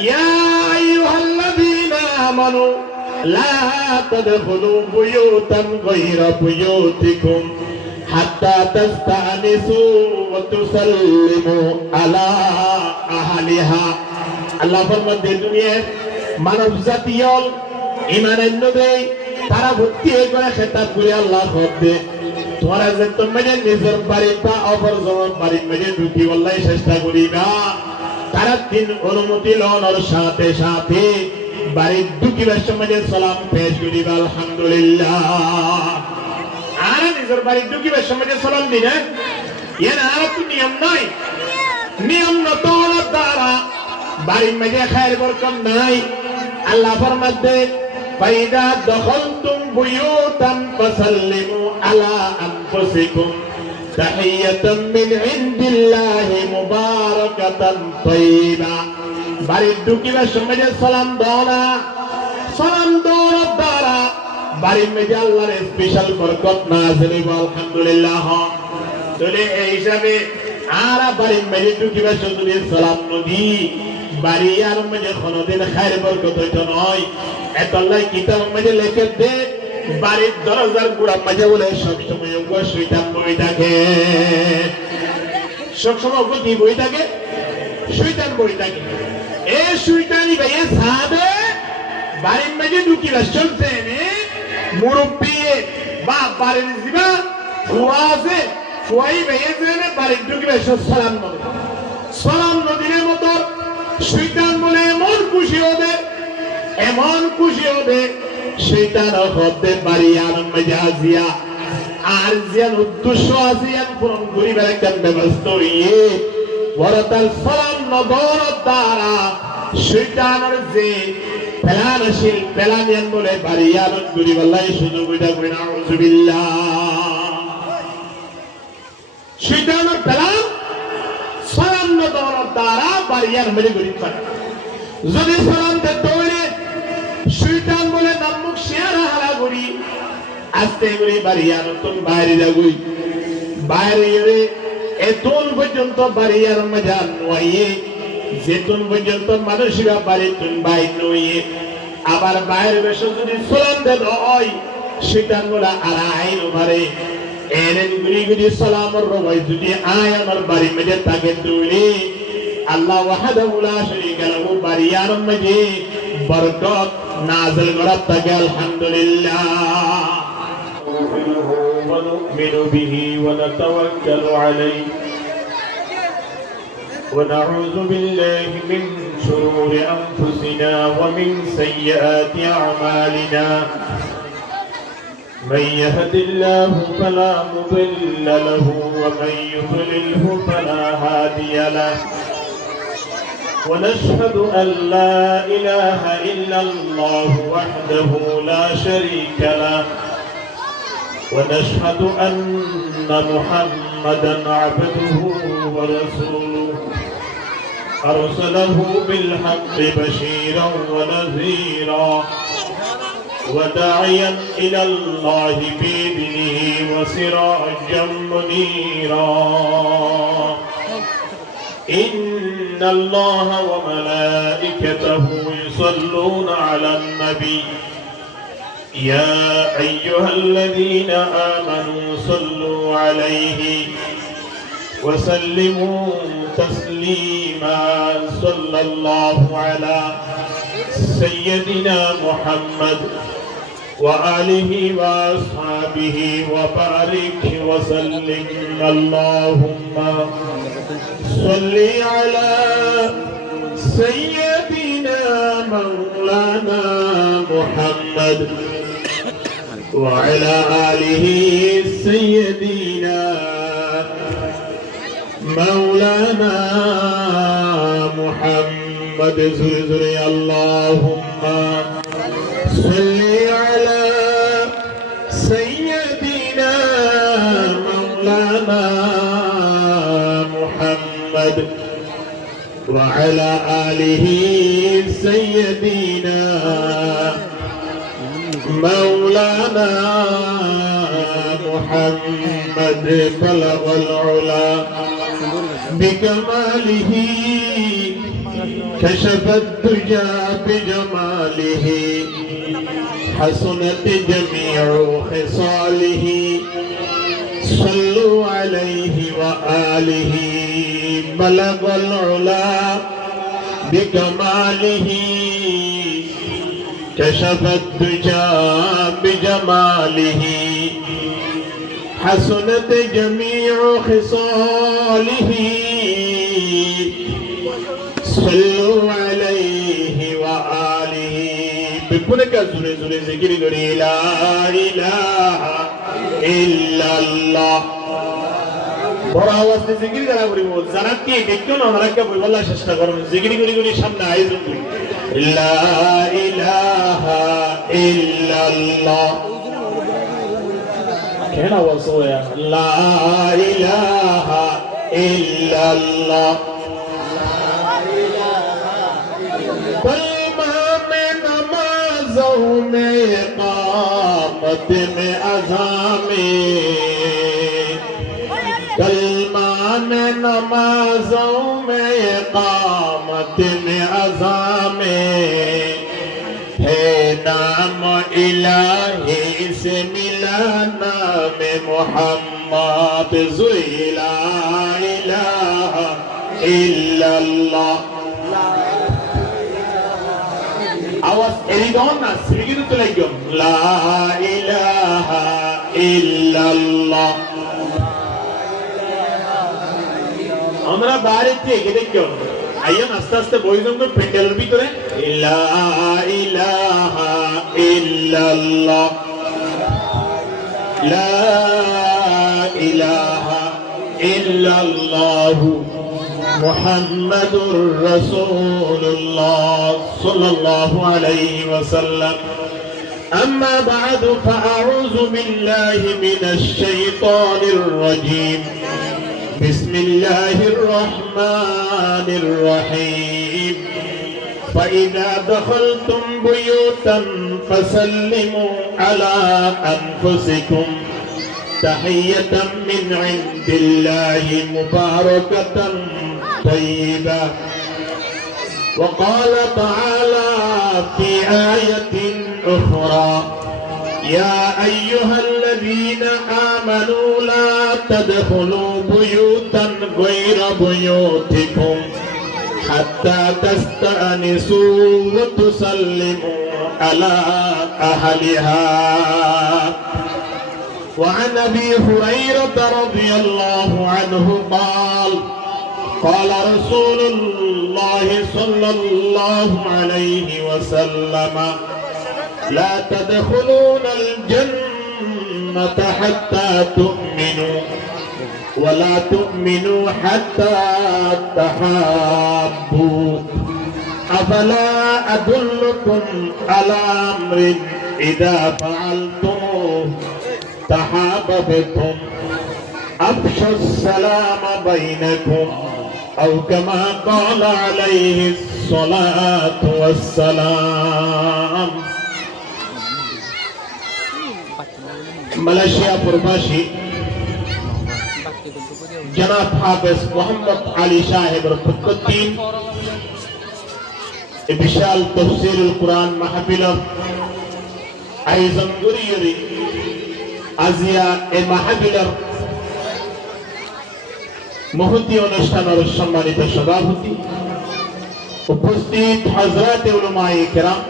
يا أيها الذين آمنوا لا تدخلوا بيوتا غير بيوتكم حتى تستأنسوا وتسلموا على أهلها আল্লাহ ফরমাতে দুনিয়ার মানব জাতিয়ল ঈমানের নবী তারা ভর্তি হয়ে করে খেতাব করে আল্লাহ খোদে তোমরা যে তোমরা নিজের বাড়িটা অপরজনের বাড়ির মধ্যে ঢুকি বললাই চেষ্টা করিবা তারা তিন অনুমতি লওয়ার সাথে সাথে বাড়ির ঢুকিবার সময় সালাম পেশ করিবা আলহামদুলিল্লাহ আর নিজের বাড়ির ঢুকিবার সময় সালাম দিনা এর আর তো নিয়ম নয় নিয়ম নতর দ্বারা বাড়ির মধ্যে খায়ের বরকত নাই আল্লাহ ফরমাতে ফাইদা দখলতুম বুয়ুতান ফাসাল্লিমু আলা আনফুসিকুম তাহিয়াতাম মিন ইনদিল্লাহি মুবারাকাতান তাইয়্যিবা বাড়ির ঢুকিবার সময় সালাম দাও না সালাম দেওয়ার দ্বারা বাড়ির মধ্যে আল্লাহর স্পেশাল বরকত নাযিল হবে আলহামদুলিল্লাহ তাহলে এই হিসাবে আর বাড়ির মধ্যে ঢুকিবার সময় সালাম নবী বাড়ি আর মধ্যে কোনদিন খায়ের বরকত হইতো নয় এতলাই কিতাব মধ্যে লিখে দে বাড়ির দরজার গুড়া মাঝে বলে সবসময় শয়তান বই থাকে সবসময় কি বই থাকে শয়তান বই থাকে এই শয়তানি ভাইয়া সাবে বাড়ির মধ্যে ঢুকিবার চলছে মুরব্বী বা বাড়ির জিবা ফুয়াছে ফুয়াই ভাইয়া জেনে বাড়ির ঢুকিবার সালাম নবী সালাম নবীর মতো শয়তান বলে এমন খুশি হবে শয়তান হতে বাড়ি আনন্দ আজিয়া আর জিয়ান উদ্দেশ্য আজিয়ান পূরণ করিবার একটা ব্যবস্থা হইয়ে ওরাতাল সালাম নবর দ্বারা শয়তানের যে প্লানশীল প্লানিয়ান বলে বাড়ি আনন্দ করিবার সুযোগ হইতা করি নাউযুবিল্লাহ শয়তানের প্লান সালাম নবর দ্বারা বাড়ি আনন্দ করিতে পারে যদি সালাম দিতে হইলে শয়তান বলে নামুক শেয়ারা হারা করি আস্তে করে বাড়ি আনতন বাইরে যাগুই বাইরে এতন পর্যন্ত বাড়ি আর মজা নয়ে যেতন পর্যন্ত মানুষরা বাড়ি তুন বাইর নয়ে আবার বাইরে বেশ যদি সালাম দেন হয় শয়তান বলে আর আইন মারে এরেন গুড়ি গুড়ি সালামর রবাই যদি আয় আমার বাড়ি মধ্যে তাকে তুলি আল্লাহ ওয়াহদাহু লা শারীকা লাহু বাড়ি আর মধ্যে বরকত নাযিল করার থাকে আলহামদুলিল্লাহ ونؤمن به ونتوكل عليه ونعوذ بالله من شرور أنفسنا ومن سيئات أعمالنا من يهد الله فلا مضل له ومن يضلله فلا هادي له ونشهد أن لا إله إلا الله وحده لا شريك له ونشهد أن محمدا عبده ورسوله أرسله بالحق بشيرا ونذيرا وداعيا إلى الله بإذنه وسراجا منيرا إن الله وملائكته يصلون على النبي يا أيها الذين آمنوا صلوا عليه وسلموا تسليما صلى الله على سيدنا محمد وآله وأصحابه وبارك وسلم اللهم صل على سيدنا مولانا محمد وعلى آله سيدنا مولانا محمد زرزري اللهم صل على سيدنا مولانا محمد وعلى آله سيدنا مولانا محمد بلغ العلا بكماله كشف الدجى بجماله حسنت جميع خصاله صلوا عليه وآله بلغ العلا بكماله كشف الدجى بجماله حسنت جميع خصاله صلوا عليه وآله بكونك زوري زوري ذكر قولي لا إله إلا الله বড় আওয়াজে জিকির করা করিব যারা কি দেখতো না ওনারা কে বই বলা চেষ্টা করুন জিকির করি করি সামনে আইজ করি লা ইলাহা ইল্লাল্লাহ কেন আওয়াজ হয় লা ইলাহা ইল্লাল্লাহ कलमा में नमाज़ों में इक़ामत में अज़ान में कलमा में नमाज़ों में इक़ामत में अज़ान में है नाम इलाही से मिला नाम मोहम्मद ला इलाहा इल्लल्लाह আওয়াজ এরিদন না সিগির তো লাগম লা ইলাহা ইল্লাল্লাহ আমরা বাইরে থেকে দেখো আইয়ান আস্তে আস্তে বইজন তো প্যান্ডেলের ভিতরে লা ইলাহা ইল্লাল্লাহ লা ইলাহা ইল্লাল্লাহ محمد رسول الله صلى الله عليه وسلم أما بعد فأعوذ بالله من الشيطان الرجيم بسم الله الرحمن الرحيم فإذا دخلتم بيوتا فسلموا على أنفسكم تحية من عند الله مباركة طيبة وقال تعالى في آية أخرى يا أيها الذين آمنوا لا تدخلوا بيوتا غير بيوتكم حتى تستأنسوا وتسلموا على أهلها وعن أبي هريرة رضي الله عنه قال قال رسول الله صلى الله عليه وسلم لا تدخلون الجنة حتى تؤمنوا ولا تؤمنوا حتى تحابوا أفلا أدلكم على أمر إذا فعلتموه تحاببتم أفشوا السلام بينكم أو كما قال عليه الصلاة والسلام মালয়েশিয়া প্রবাসী জনাব হাফেজ মোহাম্মদ আলী সাহেবের প্রত্যেকদিন এই বিশাল তাফসীরুল কুরআন মাহফিলের আয়োজন করিয়ে আজিয়া এই মাহফিলের মহতি অনুষ্ঠানের সম্মানিত সভাপতি উপস্থিত হযরত উলামায়ে কেরাম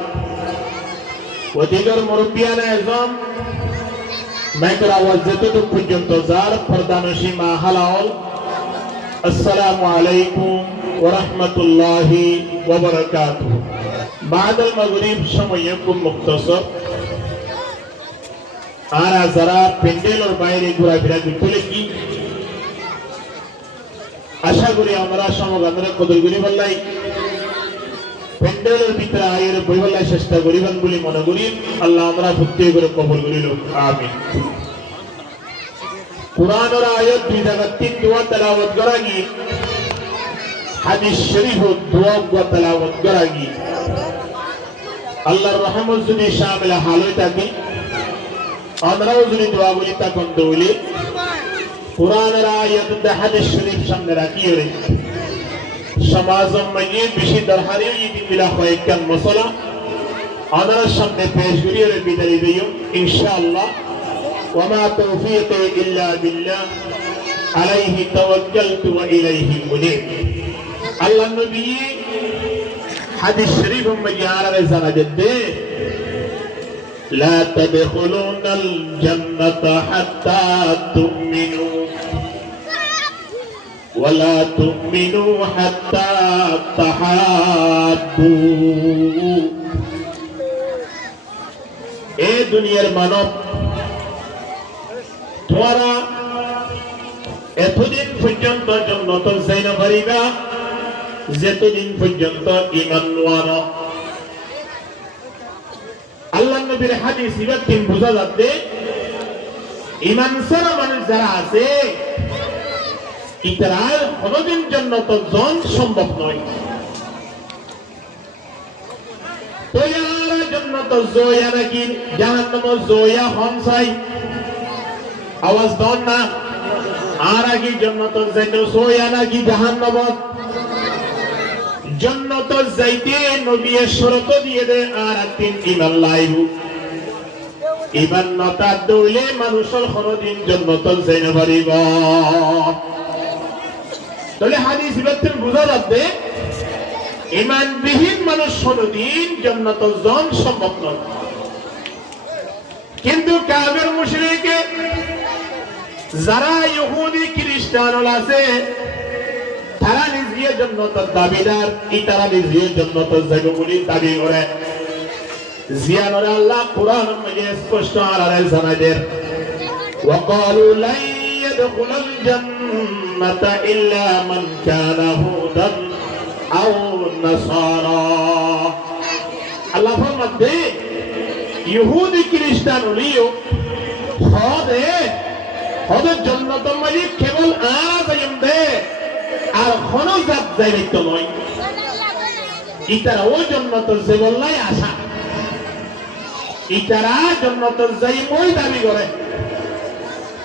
ও দিগর মুরব্বিয়ানে আযম মাইকের আওয়াজ যতটুকু পর্যন্ত যার পর্দানশী মা হালাল আসসালামু আলাইকুম ওয়া রাহমাতুল্লাহি ওয়া বারাকাতুহু বাদাল মাগরিব সময়ে খুব মুক্তসর আর যারা প্যান্ডেলের বাইরে ঘোরাফেরা করতে কি আশা করি আমরা সমগানের কদরগুলি বললাই প্যান্ডেলের ভিতরে আয়ের বই বলার চেষ্টা করিবেন বলে মনে করি আল্লাহ আমরা প্রত্যেক করে কবুল করিল আমিন কুরআনের আয়াত 2 জায়গা 3 দোয়া তেলাওয়াত করাগি হাদিস শরীফ দোয়া তেলাওয়াত করাগি আল্লাহর রহমত যদি শামিল হালই থাকে আমরাও যদি দোয়া বলি তখন দৌলি কোরআনের আয়াত হাদিস শরীফ সামনে রাখিয়ে সমাজম মাইয়ে বেশি দরহারে ইদি মিলা কয়েকখান মশলা আনার সামনে পেশ করিয়ে বিদায় দিও ইনশাআল্লাহ। ওয়ামা তৌফিকি ইল্লা বিল্লাহ আলাইহি তাওয়াক্কালতু ওয়া ইলাইহি মুনীব। আল্লাহ নবী হাদিস শরীফ মধ্যে আরারে জানা যাচ্ছে লা তাদখুলুনাল জান্নাতা হাত্তা তুমিনু ওয়া লা তুমিনু হাত্তা তাহাব্বু। এই দুনিয়ার মানব তোমরা এতদিন পর্যন্ত জান্নাত যাই না পারিবা যতদিন পর্যন্ত ঈমান আনো। আল্লাহ নবীর হাদিস ইবাতিন বোঝা যাচ্ছে ঈমান ছাড়া মানুষ যারা আছে ইতারা কোনদিন জান্নাত যাওয়া সম্ভব নয়। তো ইয়ারা জান্নাত জয়া নাকি জাহান্নাম জয়া হন চাই আওয়াজ দাও না। আর আগে জান্নাত যাইতে জয়া নাকি জাহান্নামত জান্নাত যাইতে নবী শরত দিয়ে দে আর তিন ঈমান লাইবু। ঈমান নতা দইলে মানুষের কোনদিন জান্নাত যাই না পারিব। তাহলে হাদিস ইবাতের বুঝা যাচ্ছে ঈমান বিহীন মানুষ কোনদিন জান্নাত যাওয়া সম্ভব নয়। কিন্তু কাফের মুশরিক যারা ইহুদি খ্রিস্টান আছে তারা নিজে জান্নাতের দাবিদার, তারা নিজে জান্নাতের যাবে বলে দাবি করে। জিয়ানরে আল্লাহ কোরআন মধ্যে স্পষ্ট আলাদা জানায় দেন ওয়াকালু লা ইয়াদখুলুল জান্নাতা ইল্লা মান কানা হুদান আও নাসারা। আল্লাহ ফরমাতে ইহুদি খ্রিস্টান হলিও হদে জান্নাত মালিক কেবল আযাইম দে আর কোন জাত যাইবে তো নয়। ইতারা ও জান্নাতের জীবনলাই আশা, ইতারা জান্নাতের যাইবই দাবি করে।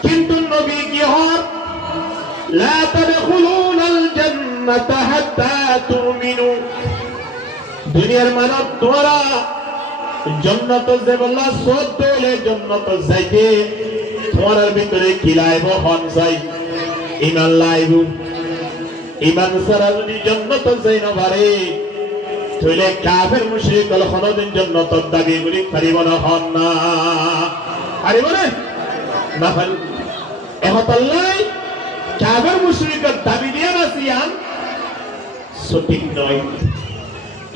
কিন্তু নবী কি হর লা তাদখুলুনাল জান্নাতা হাত্তা তুমিনু। দুনিয়ার মানব তোমরা জান্নাত যাইবলা সব দলে জান্নাত যাইতে তোমার ভিতরে কি লাইব হন চাই ঈমান লাইব। ঈমান ছাড়া যদি জান্নাত যাই না পারে তাহলে কাফের মুশরিক হল কোনদিন জান্নাতের দাবি করি পারিব না হন না পারিব না পারিব। এহতাল্লাই কাফের মুশরিকের দাবি দিয়া নাসিয়ান সঠিক নয়।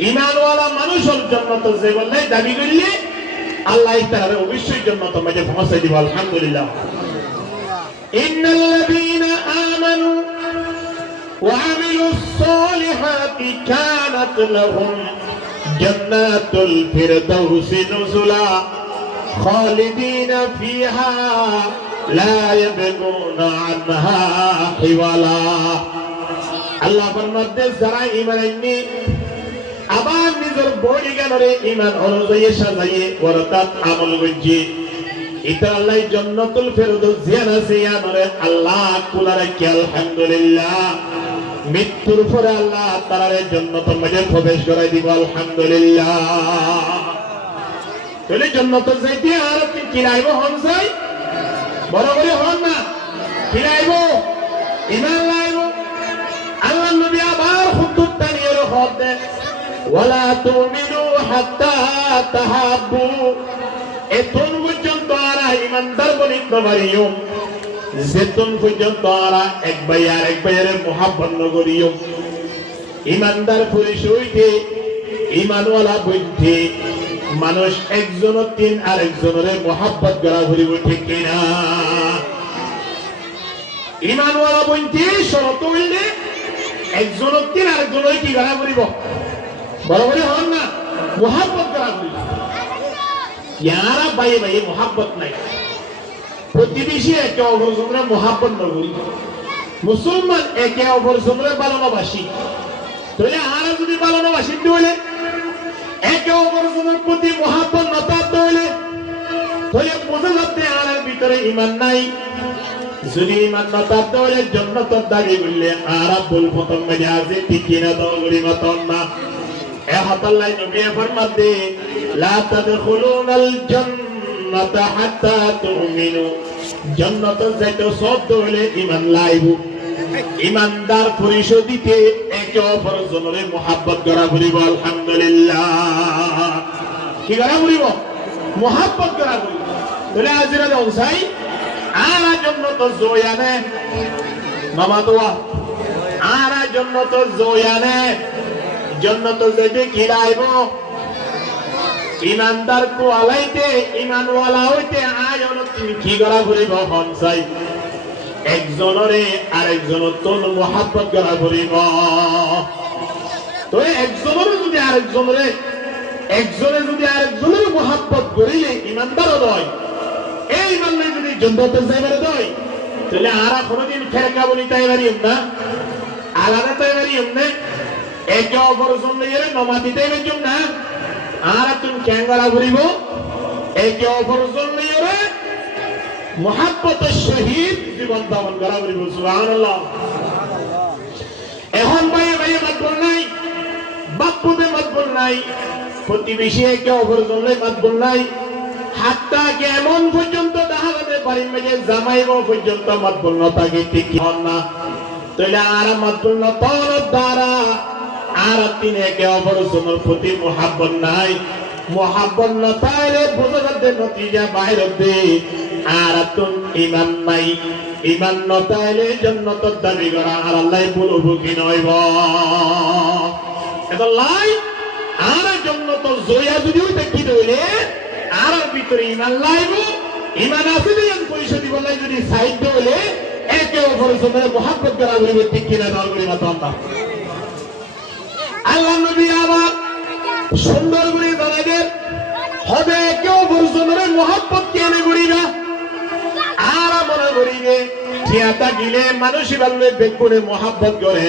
ঈমানওয়ালা মানুষের জান্নাত যে বললে দাবি করলে আল্লাহ তাআলা অবশ্যই জান্নাতের মধ্যে পৌঁছে দিব। আলহামদুলিল্লাহ। ইন্নাল্লাযীনা আমানু ওয়া আমিলুস সালিহাতি কানাত লাহুম জান্নাতুল ফিরদাউসি নুজুলা খালিদিনা ফিহা লা ইয়াবগুনা আনহা হিওয়ালা। আল্লাহ ফরমাতে যারা ঈমান আননি আবার নিজের বডি জ্ঞানরে ঈমান অনুযায়ী সাজাইয়ে অর্থাৎ আমল করছে এটা আল্লাহ জান্নাতুল ফিরদাউস জিয়ানারে আল্লাহ কুলারে কি আলহামদুলিল্লাহ। মৃত্যুর পরে আল্লাহ তাআলা জান্নাতের মধ্যে প্রবেশ করাই দিব। আলহামদুলিল্লাহ। তাহলে জান্নাতে যাইতে আর কি লাইব হন চাই বড় বড় হন না কি লাইব ঈমান লাইব। আল্লাহ নবী আবার খুতুব টানিয়ে রহত দেন ওয়ালা তুমিনু হাত্তা তাহাব্বু। এতন পর্যন্ত আর ঈমানদার বনিত পারিও যেতন পর্যন্ত আর এক ভাই আর এক ভাইয়ের মুহাব্বত করিও। ঈমানদার পরিচয়তে ঈমানওয়ালা বইতে মানুষ একজনের তিন আর একজনের মুহাব্বত করা ভরিব ঠিক কিনা। ঈমানওয়ালা বইতে শরত হইলে একজনের তিন আর একজনের কি করা ভরিব বরাবরই হন না মুহাব্বত করা ভরিব। ইয়ারা ভাইয়ে ভাইয়ে মুহাব্বত নাই। প্রতিবেশী একে অপর সঙ্গে মুহাব্বত নকরি, মুসলমান একে অপর সঙ্গে ভালোবাসি। তাহলে আর যদি ভালোবাসি হইলে একে অপরের প্রতি মুহাব্বত নতাত হইলে তাহলে বোঝা যাচ্ছে আর ভিতরে ঈমান নাই। যদি ইমান নতার দৌড়ে জান্নাতের দাবি করলে আরাবুল প্রথম মেজাজে ঠিক কিনা দৌড়ি মতন না এ হতাল্লাই নবী ফরমাতে লা তাদখুলুনাল জান্নাতা হাত্তা তুমিনু জান্নাতে যাইতে সব দৌড়ে ইমান লাইবু ইমানদার পরিচয় দিতে একে অপরের জন্য মুহাব্বত করা বলিব আলহামদুলিল্লাহ কি করা বলিব মুহাব্বত করা বলিব তাহলে আজিরা দংসাই আরা জান্নাত জয়ানে মামা তোয়া আরা জান্নাত জয়ানে জান্নাত যেতে কি লাইব ইমানদার কো আলাইতে ইমানওয়ালা হইতে আয়ন তুমি কি করা বলিব হনসাই একজনরে আরেকজনের তোর মুহাব্বত করা করিব তো একজনের যদি আরেকজনের মুহাব্বত করিলে ইমানদার হয় এই মানে যদি জান্নাতে যাইবারে হয় তাহলে আরা কোনদিন ফেরকা বলি তাই পারিম না আলাদা তাই পারিম না একে অপরের জন্য এর নমাতি তাই পারিম না আরা তুমি ক্যাঙ্গারা করিব একে অপরের জন্য এর মুহাব্বতের সহিত জীবন যাপন করা বলিব সুবহানাল্লাহ এখন ভাইয়ে ভাইয়ে মাতবল নাই বাপুতে মাতবল নাই প্রতিবেশী একে অপরের জন্য মাতবল নাই হাত্তা কেমন পর্যন্ত দেখা যেতে পারিম যে জামাইব পর্যন্ত মাতবল না থাকে ঠিক না তাহলে আর মাতবল না তোর দ্বারা আর তিনি একে অপরের জন্য প্রতি মুহাব্বত নাই মুহাব্বত না তাইলে বোঝা যাচ্ছে নতিজা বাইরে দে আর তুন ইমান নাই ইমান না তাইলে জান্নাতের দাবি করা আর আল্লাহ বলবো কি নইব এটা লাই আর জান্নাত জয়া যদি হইতে কি হইলে আর ভিতরে ইমান লাইব ইমান আছে দেন পয়সা দিব না যদি সাইড হইলে একে অপরের সাথে মুহাব্বত করা হইবে ঠিক কিনা দর করি মাত্র আল্লাহ নবী আবার সুন্দর করে জানাবেন হবে কেউ বর্জনের মুহাব্বত কেনে করিবা আর মনে করিবে ঠিয়া থাকিলে মানুষই বাল্লে বেগুনে মুহাব্বত করে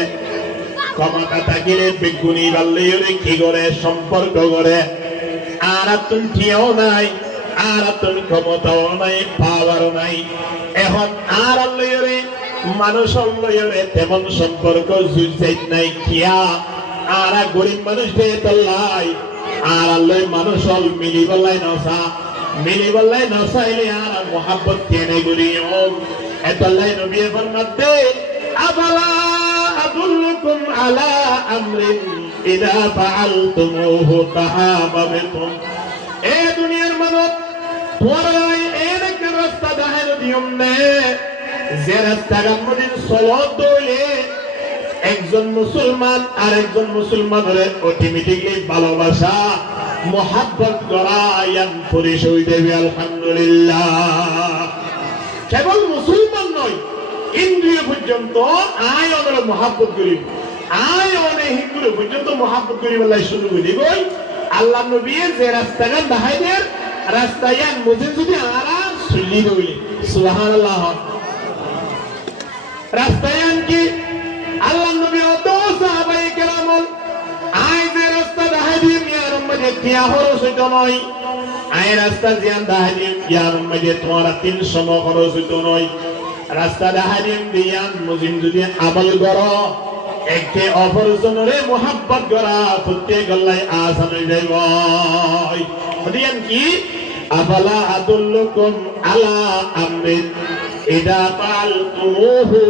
ক্ষমতা থাকিলে বেগুনি বাল্লে কি করে সম্পর্ক করে আর তুমি ঠিয়াও নাই আর তুমি ক্ষমতাও নাই পাওয়ারও নাই এখন আর আল্লাহরে মানুষ আল্লাহরে তেমন সম্পর্ক জুইজাইত নাই কিয়া আর গরিব মানুষ দিয়ে তল্লাই আর আল্লাহ মানুষ হল মিলিবল্লাই নসাইলে আর মুহাব্বত কেনে করিও এতল্লাই নবী ফরমাতে আফালা আদুল্লুকুম আলা আমরিন ইদা ফাআলতুমুহু তাহাবাবতুম এ দুনিয়ার মানব তোরাই এক রাস্তা দেখাই দিও নে যে রাস্তার মধ্যে সলত দইলে একজন মুসলমান আর একজন মুসলমানের অটোমেটিকলি ভালোবাসা মুহাব্বত করা ইয়ান পরিচয় দেবে আলহামদুলিল্লাহ কেবল মুসলমান নয় ইন্দ্রিয় পর্যন্ত আয়নের মুহাব্বত করিব আয়নে হিন্দু পর্যন্ত মুহাব্বত করিব আল্লাহ শুরু করে কই আল্লাহ নবী যে রাস্তাটা দেখাই দেন রাস্তা ইয়ান মুজিন যদি আরাম সুলি হইলে সুবহানাল্লাহ রাস্তা ইয়ান কি আল্লাহ নবী অত সাহাবায়ে কেরাম আই যে রাস্তা দেখাই দিম ইয়ার মধ্যে কিয়া খরচ হইতো নয় আই রাস্তা জিয়ান দেখাই দিম ইয়ার মধ্যে তোমার 300 খরচ হইতো নয় রাস্তা দেখাই দিম দিয়ান মুজিন যদি আমল করো একে অপরজনরে মুহাব্বত করা প্রত্যেক আল্লাহ আসান হয়ে যাইব দিয়ান কি আফালা আদুল্লুকুম আলা আমরিন ইদা ফাআলতুমুহু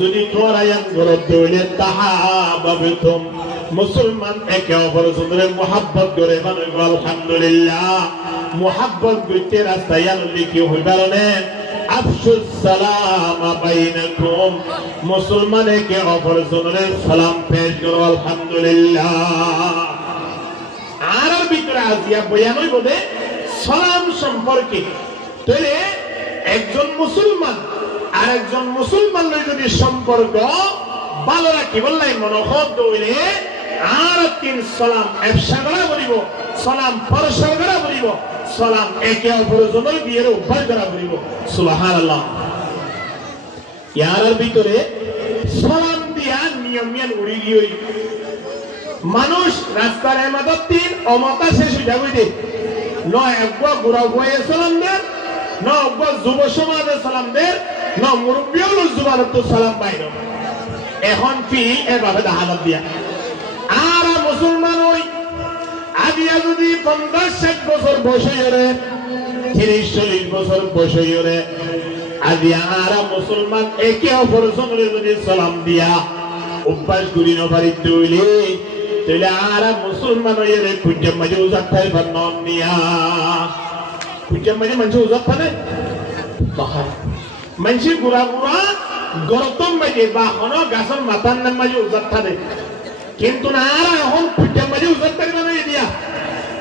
যদি তোমরা ইয়ান গরত হইলে তাহাবাবতুম মুসলমান একে অপরজনরে মুহাব্বত করে মানে আলহামদুলিল্লাহ মুহাব্বত করতে রাস্তা ইয়ান লিখি হইবারনে আফসুস সালাম বাইনাকুম মুসলমান একে অপরজনরে সালাম পেশ করো আলহামদুলিল্লাহ আর ভিতরে আজিয়া বয়ান হইব দে সালাম সম্পর্কে তাহলে একজন মুসলমান আর একজন মুসলমানের যদি সম্পর্ক ভালো রাখি বললাই মনোহর দইলে আর 3 সালাম একসা করা বলিব সালাম পরশা করা বলিব সালাম একে অপরজনের বিয়ের উভয় করা বলিব সুবহানাল্লাহ ইয়ার ভিতরে সালাম দিয়া নিয়মিয়ান উড়ি গিয়ে মানুষ রাস্তার এমাদত 3 অমতা শেষ হয়ে যাবে নয় একবার বুড়া বয়ে সালাম দেন না একবার যুব সমাজে সালাম দেন ন মুরব্বী হলো জুবানত তো সালাম পাইল এখন ফি এভাবে হালত দিয়া আর মুসলমান ওই আদিয়া যদি 50-60 বছর বসে গেলে 30-40 বছর বসে গেলে আদিয়া আর মুসলমান একে অপর সঙ্গে যদি সালাম দিয়া অভ্যাস করি না পারি তাহলে আর মুসলমান হয়ে খুঁজে মাঝে উজাত খাই নন নিয়া খুঁজে মাঝে মানুষ উজাত খানে মানুষ গুড়া গুড়া গরতম মাঝে বা হন গাছের মাথার নাম মাঝে উজাত থাকে কিন্তু না আর এখন খুঁজে মাঝে উজাত থাকবে না দিয়া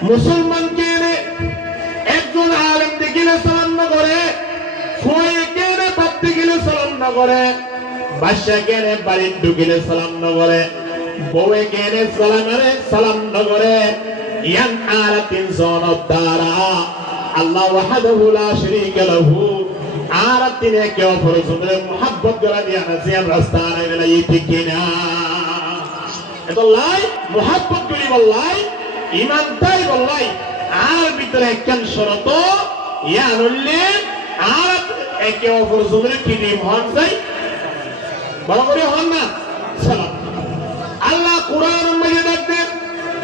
মুসলমানকে একজন আলেম দেখিলে সালাম না করে ফুয়াইকে বাপ দেখিলে সালাম না করে বাদশাকে বাড়ির ঢুকিলে সালাম না করে বউয়ে কেনে সালাম না করে ইয়ান আর তিনজন দ্বারা আল্লাহ ওয়াহদাহু লা শারীকা লাহু আর তিনি একে অপরের সঙ্গে মুহাব্বত করা দিয়া নাসিয়ান রাস্তা আনাইলে ঠিক কিনা এটা লাই মুহাব্বত করি বললাই ঈমান তাই বললাই আর ভিতরে একখান শরত ইয়া হইলে আর একে অপরের সঙ্গে কি হন যায় বড় করে হন না সালাম আল্লাহ কুরআন মধ্যে দেখবেন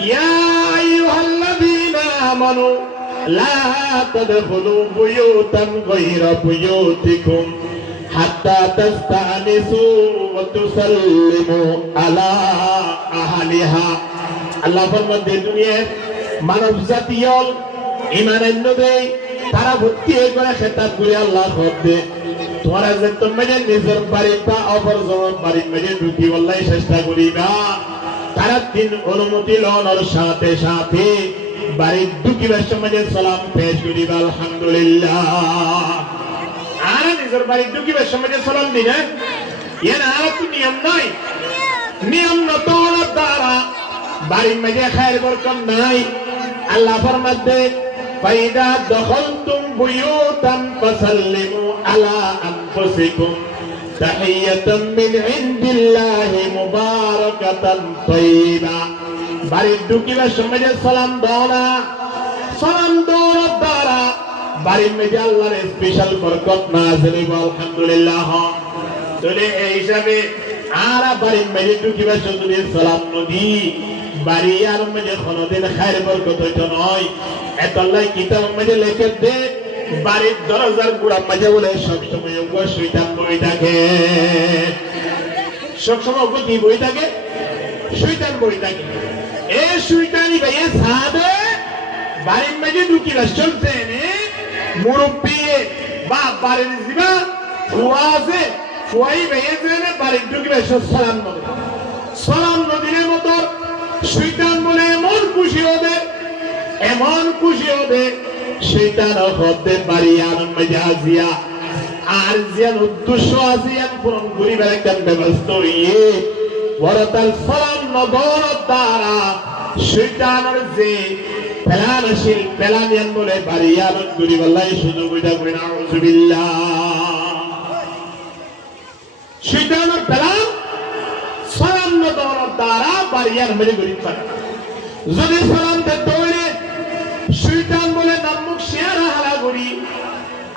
ইয়া আইয়ুহাল্লাযীনা আমানু লা তাদখুলু বুয়ুতান গায়রা বুয়ুতিকুম হাত্তা তাস্তানিসু ওয়া তুসাল্লিমু আলা আহলিহা আল্লাহ ফরমাতে দুনিয়ার মানব জাতিয়ল ঈমানের নবে তারা ভর্তি হয়ে করে খেতাব করে আল্লাহ খোদে তোমরা যে তোমরা নিজের বাড়িটা অপর জনের বাড়ির মধ্যে ঢুকি বললাই চেষ্টা করিবা তারা তিন অনুমতি লওয়ার সাথে সাথে বাড়ির ঢুকিবার সময় সালাম পেশ করিবা আলহামদুলিল্লাহ আর নিজের বাড়ির ঢুকিবার সময় সালাম দিনা এর আর তো নিয়ম নাই নিয়ম নত হওয়ার দ্বারা বাড়ির মধ্যে খায়ের বরকত নাই আল্লাহ ফরমাতে ফাইদা দখলতুম বুয়ুতান ফাসাল্লিমু আলা আনফুসিকুম তাহিয়াতাম মিন ইনদিল্লাহি মুবারাকাতান তাইয়্যিবা বাড়ির ঢুকিবার সময় সালাম দাও না সালাম দেওয়ার দ্বারা বাড়ির মধ্যে আল্লাহর স্পেশাল বরকত নাযিল হবে আলহামদুলিল্লাহ তাহলে এই হিসাবে আর বাড়ির মধ্যে ঢুকিবার সময় সালাম নদী বাড়ি আর মধ্যে কোনদিন খায়ের বরকত হইতো নয় এতলাই কিতাব মধ্যে লিখে দে বাড়ির দরজার গুড়া মাঝে বলে সবসময় শয়তান বই থাকে সবসময় কি বই থাকে শয়তান বই থাকে এই শয়তানি ভাইয়ে সাদে বাড়ির মধ্যে ঢুকিলা চলছে মুরব্বী বা বাড়ির জিবা ফুয়া আছে ফুয়াই ভাইয়ে যে বাড়ির ঢুকিলা সালাম নদীর মতো শয়তান বলে এমন খুশি হবে শয়তান হতে পারি আনন্দ আজিয়া আর জিয়ান উদ্দেশ্য আজিয়ান পূরণ করিবার একটা ব্যবস্থা হইয়ে বড়তাল সালাম নদর দ্বারা শয়তানের যে পেলানশীল পেলানিয়ান বলে বাড়ি আনন্দ করিবার সুযোগ হইতা করি নাউযুবিল্লাহ শয়তানের পেলান সালাম নদর দ্বারা বাড়ি আনন্দ করিবার যদি সালাম দৌড়ে শয়তান বলে নামুক শেয়ার হারা করি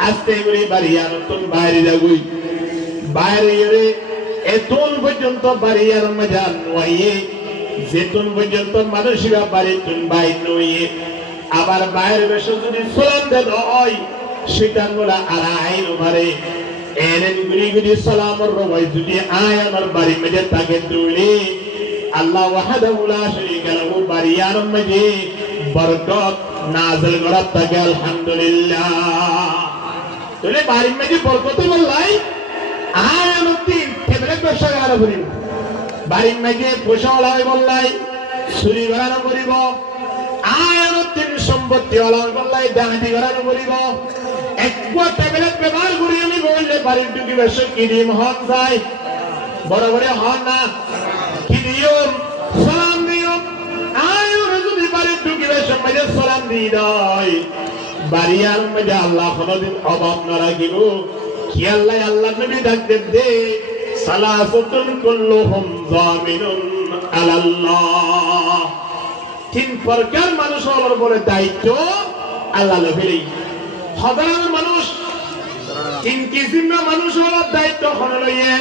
আস্তে করে বাড়ি নতুন বাইরে যাবই বাইরে গেলে এতন পর্যন্ত বাড়ি আর মজা নয় যেতুন পর্যন্ত মানুষরা বাড়ি তুন বাইর নয় আবার বাইরে বসে যদি সালাম দেন হয় শয়তান বলে আর আইন মারে এরেন গুড়ি গুড়ি সালামর রবাই যদি আয় আমার বাড়ি মধ্যে তাকে দৌড়ে আল্লাহ ওয়াহদাহু লা শারীকা লাহু বাড়িয়ার মধ্যে বরকত নাযিল করা থাকে আলহামদুলিল্লাহ তাহলে বাড়ির মধ্যে বরকত বললাই আয়ামতি কেবলে ব্যবসা করা করিব বাড়ির মধ্যে পয়সা ওলাই বললাই চুরি করা করিব আয়ামতি সম্পত্তি ওলাই বললাই ডাকাতি করা করিব একবার ট্যাবলেট ব্যবহার করি আমি বললে বাড়ির ঢুকি ব্যবসা কিরিম হন যায় বড় বড় হন না সালাম দিও আয়ুর যদি বাড়ির ঢুকিবার সময় সালাম দিই বাড়িয়ার মধ্যে আল্লাহ কোনদিন অভাব না রাখিব কি আল্লাহ নবী ডাকতেন দে সালাসাতুন কুল্লুহুম যামিনুন আলাল্লাহ তিন প্রকার মানুষ হওয়ার বলে দায়িত্ব আল্লাহ নবী সাধারণ মানুষ তিন কিসিম না মানুষ হলো দায়িত্ব খন লইয়ে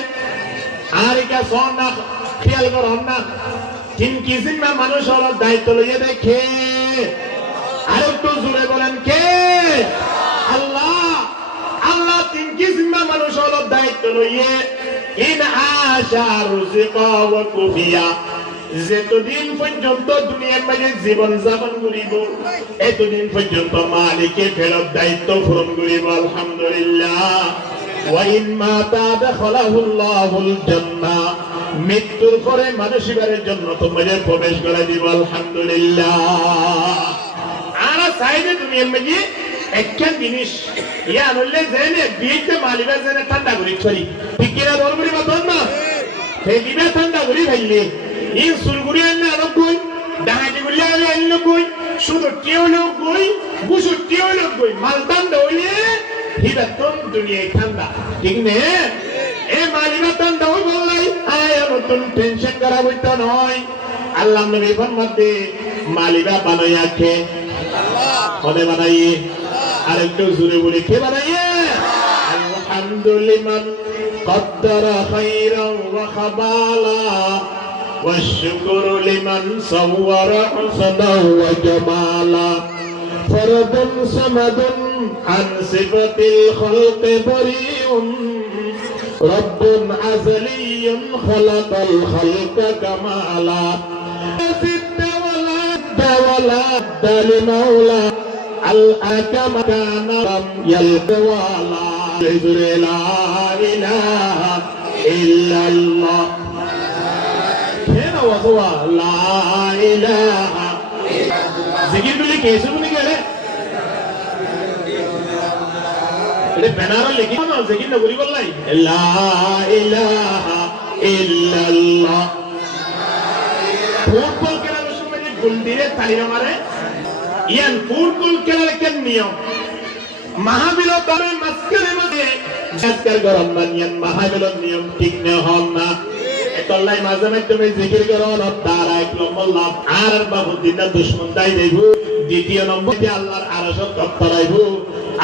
আর এটা সন না খেয়াল করন না তিন কিসিম না মানুষ হলো দায়িত্ব লইয়ে দেখে আর একটু জোরে বলেন কে আল্লাহ আল্লাহ তিন কিসিম না মানুষ হলো দায়িত্ব লইয়ে ইন আশা রুজিকা ওয়া কুফিয়া যতদিন পর্যন্ত দুনিয়ার মাঝে জীবন যাপন করিব এতদিন পর্যন্ত মালিকের ফেরত দায়িত্ব পূরণ করিব আলহামদুলিল্লাহ ওয়া ইন মাতা দাখালাহুল্লাহুল জান্নাহ মৃত্যুর পরে মানুষ ইবারের জন্য তোমাদের প্রবেশ করে দিব আলহামদুলিল্লাহ আর সাইডে দুনিয়ার মাঝে একটা জিনিস ইয়া হইলে জেনে বিয়েতে মালিবা জেনে ঠান্ডা করি ছড়ি ঠিক কিনা দরবারি বাতন না সেই দিবে ঠান্ডা করি ভাইলে এই সুরগুড়ি আনলে আরো কই ডাহাটি গুলি আনলে কই শুধু কেউ লোক কই বুঝু কেউ লোক কই মালদান দইলে হিদাতন দুনিয়ায় ঠান্ডা ঠিক নে এ মালিবা ঠান্ডা হই বললাই আয় নতুন টেনশন করা হইতো নয় আল্লাহ নবী ফরমাতে মালিবা বানাইয়া খে আল্লাহ কোনে বানাইয়ে আর একটু জোরে বলে কে বানাইয়ে আলহামদুলিল্লাহ কদ্দারা খাইরান ওয়া খাবালা والشكر لمن صور حسنا وجمالا فرد صمد عن صفة الخلق بريء رب أزلي خلق الخلق كمالا زد ولا لمولى الأكم كان لم يلق ولا لا إله إلا الله لا إله ذكر بلي कैसे बने गए ये बनारस लेकिन ना ذكر ना बोली बोल रही ला इलाहा इल्लल्लाह फुटबॉल के ना उसमें जो गुंडीरे थाली हमारे ये फुटबॉल के ना क्या नियम महाबिलो तारे मस्करे में मस्कर गरम बनियन महाबिलो नियम ठीक न होना তল্লাই মাঝে মাধ্যমে জিকির করুন তারা এক নম্বর লাভ আর বাবু দিনা দুশমন দাই দেব দ্বিতীয় নম্বরে আল্লাহর আরশত তত্তরাইব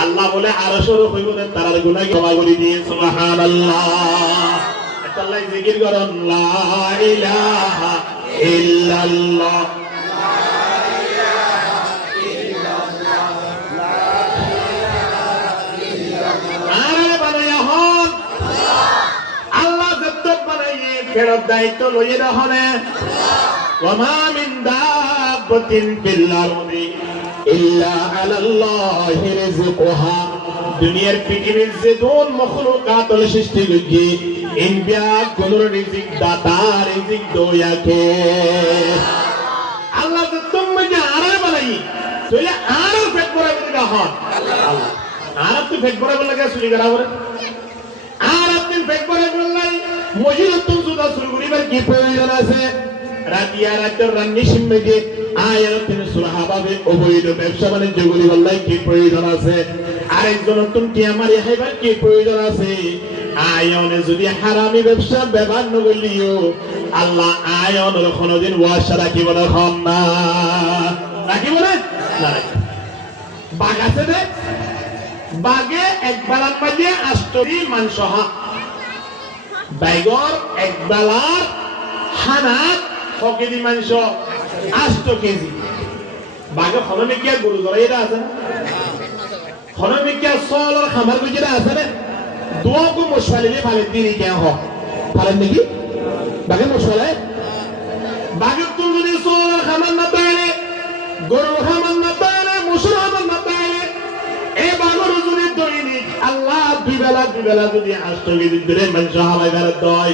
আল্লাহ বলে আরশর হইব না তার গুনাহ ক্ষমা করে দিয়ে সুবহানাল্লাহ তল্লাই জিকির করুন লা ইলাহা ইল্লাল্লাহ ফেরত দায়িত্ব লইয়ে রহনে ওয়ামা মিন দাব্বাতিন ফিল আরদি ইল্লা আলাল্লাহি রিজকুহা দুনিয়ার পৃথিবীর যে কোন মখলুকাত সৃষ্টি হইছে ইনবিয়া কোন রিজিক দাতা রিজিক দয়াকে আল্লাহ তো তুমি যে আরে বানাই তাহলে আর পেট ভরা দিগা হন আল্লাহ আর তো পেট ভরা লাগা সুলি করা করে আর আপনি পেট ভরা বললাই মজিদতুন সুদা সুরগুরিবার কি প্রয়োজন আছে রাতিয়া রাতের রান্নি সিম্মেকে আয়াতিন সুরহাবাবে অবৈধ ব্যবসা বাণিজ্য গুলি বললাই কি প্রয়োজন আছে আরেকজন তুমি কি আমার হাইবার কি প্রয়োজন আছে আয়নে যদি হারামি ব্যবসা ব্যবহার ন করলিও আল্লাহ আয়নের কোনদিন ওয়াসা রাখিব না খন না রাখিব না না বাঘ আছে রে বাঘে একবারের মাঝে আষ্টরি মাংস বাইগর একবেলার হানাত কেজি মাংস 8 কেজি বাঘে খনমিকিয়া গরু ধরে এটা আছে না খনমিকিয়া সলর খামার গুজিরা আছে না দুয়াকো মশালিলে ভালে দিনি কে হ পারেন নাকি বাঘে মশালে বাঘে তো যদি সলর খামার না পারে গরু খামার না পারে মুসুর খামার না পারে এই বাঘর যদি দৈনিক আল্লাহ দুই বেলা যদি 8 কেজি ধরে মাংস হালাই বের দয়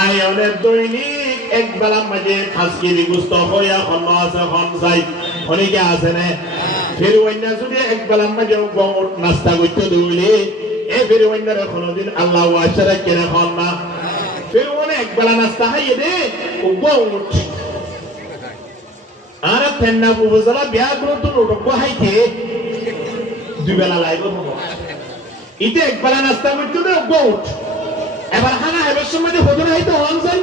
আয়নের দৈনিক এক বেলা মাঝে 5 কেজি গোশত হইয়া খন আছে খন যাই অনেকে আছে না ফের অন্য যদি এক বেলা মাঝে গমট নাস্তা করতে দইলে এ ফের অন্যরে কোনদিন আল্লাহ ওয়াসারা কেন খন না ফের অনেক এক বেলা নাস্তা খাইয়ে দে ও গমট আর তেন্না বুবজলা বিয়া করত লোক হাইতে দুই বেলা লাইব হবো ইতে এক বেলা নাস্তা করতে দে গমট এবার হানা হেবের সময় হদর হাইতে হন যাই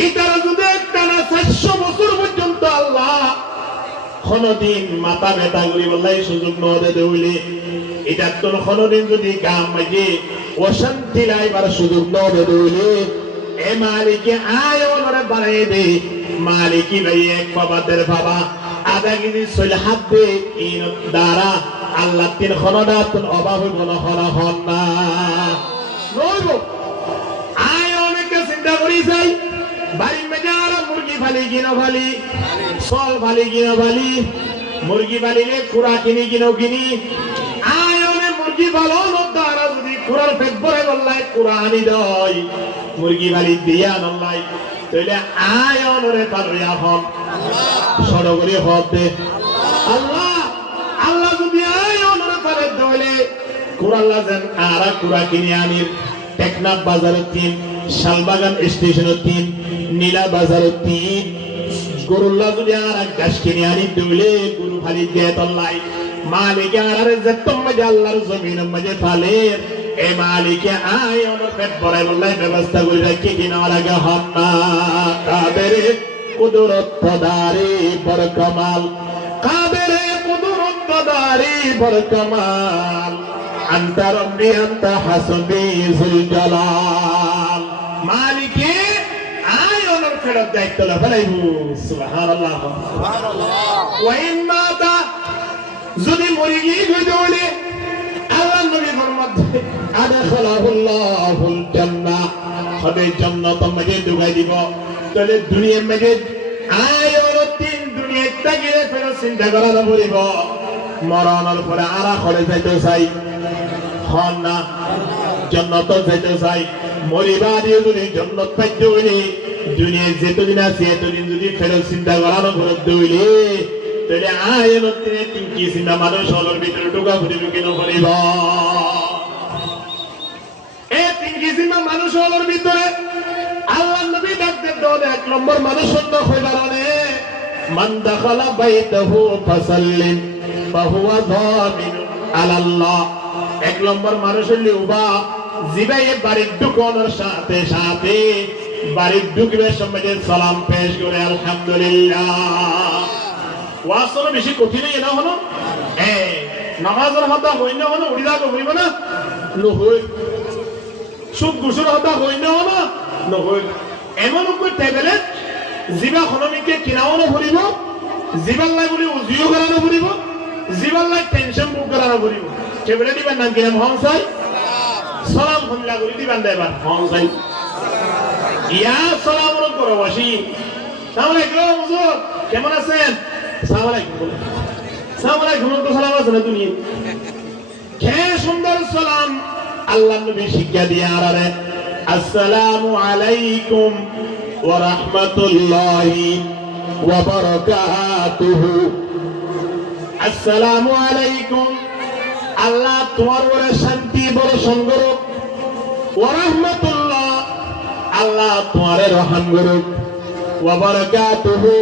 এই তারা যদি টানা 400 বছর পর্যন্ত আল্লাহ কোনদিন মাথা ব্যথা করি বললাই সুযোগ নদে দেউলি এটা তোর কোনদিন যদি গাম মাঝে অশান্তি লাইবার সুযোগ নবে দইলে এ মালিকে আয়নরে বানাই দে মালিকি ভাই এক বাবাদের বাবা আধা কেজি চলে হাত দে ইন দ্বারা আল্লাহ তিন খনদাতুন অভাব হইব না হন না রইব আয় অনেকে চিন্তা করি যাই বাড়ি মেজার মুরগি ফালি কিনো ফালি ফল ফালি কিনো ফালি মুরগি ফালিলে কুড়া কিনি আয় অনেক মুরগি ফালন দ্বারা যদি কুড়ার পেট ভরে বললাই কুড়া আনি দই মুরগি ফালি দিয়া নল্লাই তাহলে আয় অনরে পালয়া হন সড়গরি হতে আল্লাহ আল্লাহ যদি আয় অনরে পালে দইলে কুড়াল্লা যেন আরা কুড়া কিনে আনির টেকনাফ বাজার 3 শালবাগান স্টেশন 3 নীলা বাজার 3 গরুল্লা যদি আর গাছ কিনে আনি দইলে গরু ফালি দিয়ে তল্লাই মালিকে আর যেতম মজে আল্লাহর জমিন মজে ফালে এ মালিকে আয় আমার পেট ভরাই বললাই ব্যবস্থা করে রাখি কিনা লাগে হন না কাদের কুদরত দারি বড় কামাল কাদের কুদরত দারি বড় কামাল আনতা রব্বি আনতা হাসবি যুল জালাল মালিকে আয় আমার ফেরত দায়িত্ব লাগাইবো সুবহানাল্লাহ ওয়া ইন্নাতা যদি মরে গিয়ে হইলে আল্লাহ নবী ফরমাতে আদখালাহুল্লাহুল জান্নাহ হবে জান্নাত মধ্যে ঢুকাই দিব তাহলে দুনিয়ার মধ্যে আয়র 3 দুনিয়া থেকে ফের চিন্তা করা না পড়িব মরণের পরে আরা করে যাইতে চাই হন না জান্নাত যাইতে চাই মরিবা দিয়ে যদি জান্নাত পাইতে হইলে দুনিয়ার যেতদিন আছে এতদিন যদি ফের চিন্তা করা না করে দইলে তাহলে আয়র 3 কি চিন্তা মানুষ হলোর ভিতরে ঢুকা ফুটি ঢুকিনো পড়িব এই 3 কি চিন্তা মানুষ হলোর ভিতরে আল্লাহ নবী ডাকতে দলে 1 নম্বর মানুষ হতো হইবারনে মান দাখালা বাইতাহু ফাসাল্লিম ফাহুয়া যামিন আলাল্লাহ 1 নম্বর মানুষ হইলে উবা জিবায়ে বাড়ির ঢুকানোর সাথে সাথে বাড়ির ঢুকবে সময় সালাম পেশ করে আলহামদুলিল্লাহ ওয়াসর বেশি কঠিন না হলো নামাজের হাতা হই না হলো উড়িদা করিব না নহই সুদ গুসুর হাতা হই না হলো নহই এমন উপর টেবলেট জিবা খনমিকে কিনাওনো ভরিব জিবাল্লাই বলি উজিও করানো ভরিব জিবাল্লাই টেনশন বুক করানো ভরিব টেবলেট দিবেন নাম কিনা হন সাই সালাম হল্লা করি দিবেন দেবার হন সাই ইয়া সালাম করো বসি সালাম আলাইকুম হুজুর কেমন আছেন সালাম আলাইকুম সালাম আলাইকুম তো সালাম আছে না দুনিয়া কে সুন্দর সালাম আল্লাহ নবী শিক্ষা দিয়ে আরারে আসসালামু আলাইকুম ওয়া রাহমাতুল্লাহি ওয়া বারাকাতুহু আসসালামু আলাইকুম আল্লাহ তোমার উপরে শান্তি বর্ষণ করুক ওয়া রাহমাতুল্লাহ আল্লাহ তোমার রহম করুক ওয়া বারাকাতুহু